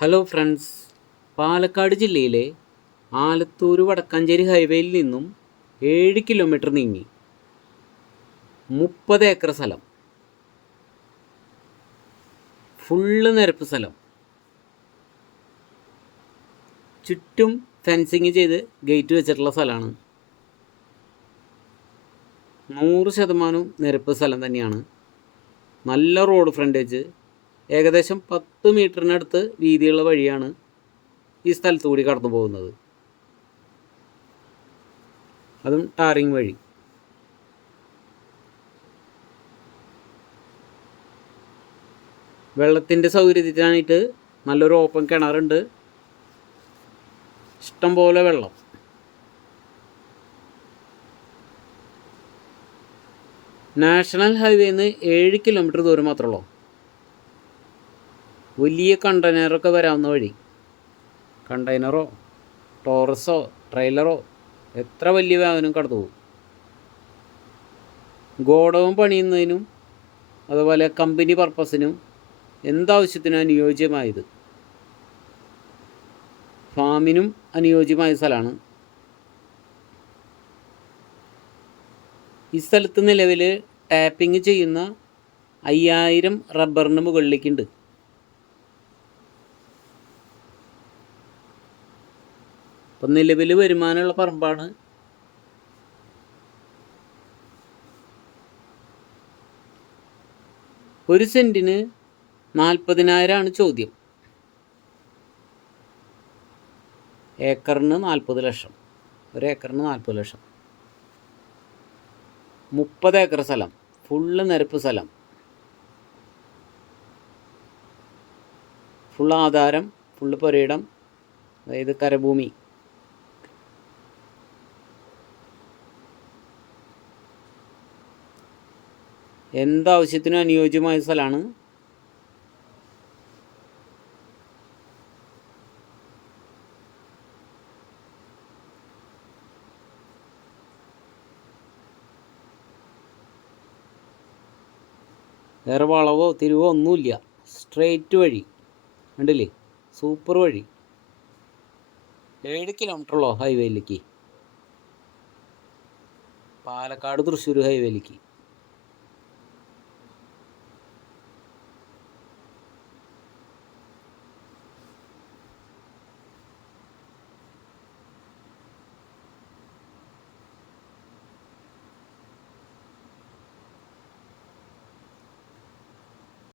Hello friends, Palakkad ജില്ലയിലെ ആലത്തൂർ വടക്കാഞ്ചേരി ഹൈവേയിൽ നിന്നും 7 കിലോമീറ്റർ നീങ്ങി 30 ഏക്കർ സ്ഥലം, ഫുള്ള് നിരപ്പ് സ്ഥലം, ചുറ്റും ഫെൻസിങ് ചെയ്ത് ഗേറ്റ് വെച്ചിട്ടുള്ള സ്ഥലമാണ്. 100% നിരപ്പ് സ്ഥലം തന്നെയാണ്. നല്ല റോഡ് ഫ്രണ്ടേജ്, ഏകദേശം 10 മീറ്ററിനടുത്ത് വീതിയുള്ള വഴിയാണ് ഈ സ്ഥലത്തു കൂടി കടന്നു പോകുന്നത്. അതും ടാറിങ് വഴി. വെള്ളത്തിൻ്റെ സൗകര്യത്തിനായിട്ട് നല്ലൊരു ഓപ്പൺ കിണറുണ്ട്. ഇഷ്ടംപോലെ വെള്ളം. നാഷണൽ ഹൈവേന്ന് 7 കിലോമീറ്റർ ദൂരം മാത്രമേ ഉള്ളൂ. വലിയ കണ്ടെയ്നറൊക്കെ വരാവുന്ന വഴി. കണ്ടെയ്നറോ ടോറസോ ട്രെയിലറോ എത്ര വലിയ വാഹനം കടന്നു പോകും. ഗോഡൗൺ പണിയുന്നതിനും അതുപോലെ കമ്പനി പർപ്പസിനും എന്താവശ്യത്തിനും അനുയോജ്യമായത്. ഫാമിനും അനുയോജ്യമായ സ്ഥലമാണ്. ഈ സ്ഥലത്ത് നിലവിൽ ടാപ്പിംഗ് ചെയ്യുന്ന 5000 റബ്ബറിന് മുകളിലേക്കുണ്ട്. അപ്പം നിലവിൽ വരുമാനമുള്ള പറമ്പാണ്. ഒരു സെൻറ്റിന് 40,000 ചോദ്യം. ഏക്കറിന് 40 ലക്ഷം. ഒരു ഏക്കറിന് 40 ലക്ഷം. 30 ഏക്കർ സ്ഥലം, ഫുള്ള് നിരപ്പ് സ്ഥലം, ഫുള്ള് ആധാരം, ഫുള്ള് പുരയിടം, അതായത് കരഭൂമി. എന്താവശ്യത്തിനും അനുയോജ്യമായ സ്ഥലമാണ്. വേറെ വളവോ തിരിവോ ഒന്നുമില്ല. സ്ട്രെയിറ്റ് വഴി. കണ്ടില്ലേ, സൂപ്പർ വഴി. 7 കിലോമീറ്ററുള്ളൂ ഹൈവേയിലേക്ക്, പാലക്കാട് തൃശ്ശൂർ ഹൈവേയിലേക്ക്.